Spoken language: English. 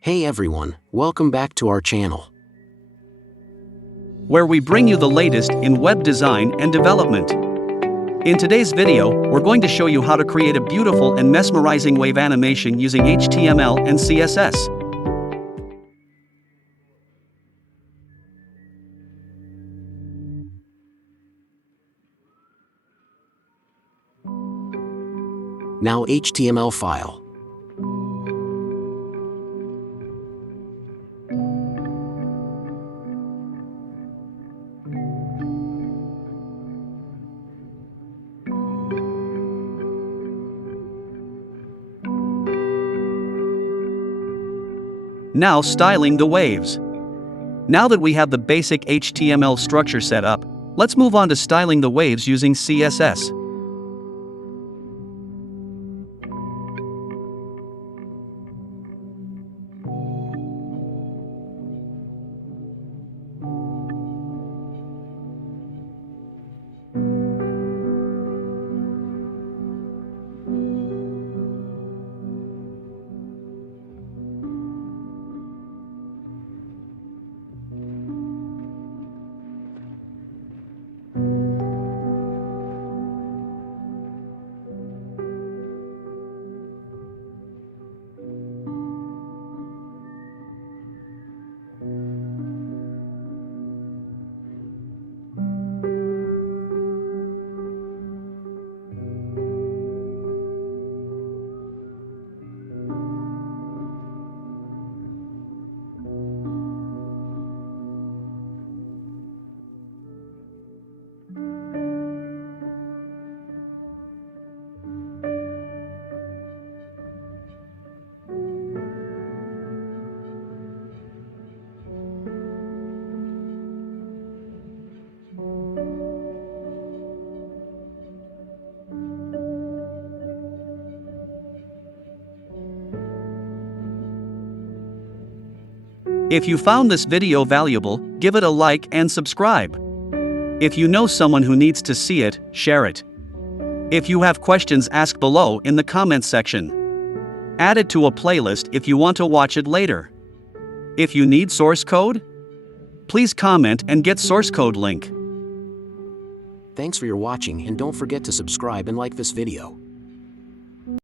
Hey everyone, welcome back to our channel, where we bring you the latest in web design and development. In today's video, we're going to show you how to create a beautiful and mesmerizing wave animation using HTML and CSS. now HTML file. Now styling the waves. Now that we have the basic HTML structure set up, let's move on to styling the waves using CSS. If you found this video valuable, give it a like and subscribe. If you know someone who needs to see it, share it. If you have questions, ask below in the comments section. Add it to a playlist if you want to watch it later. If you need source code, please comment and get source code link. Thanks for your watching and don't forget to subscribe and like this video.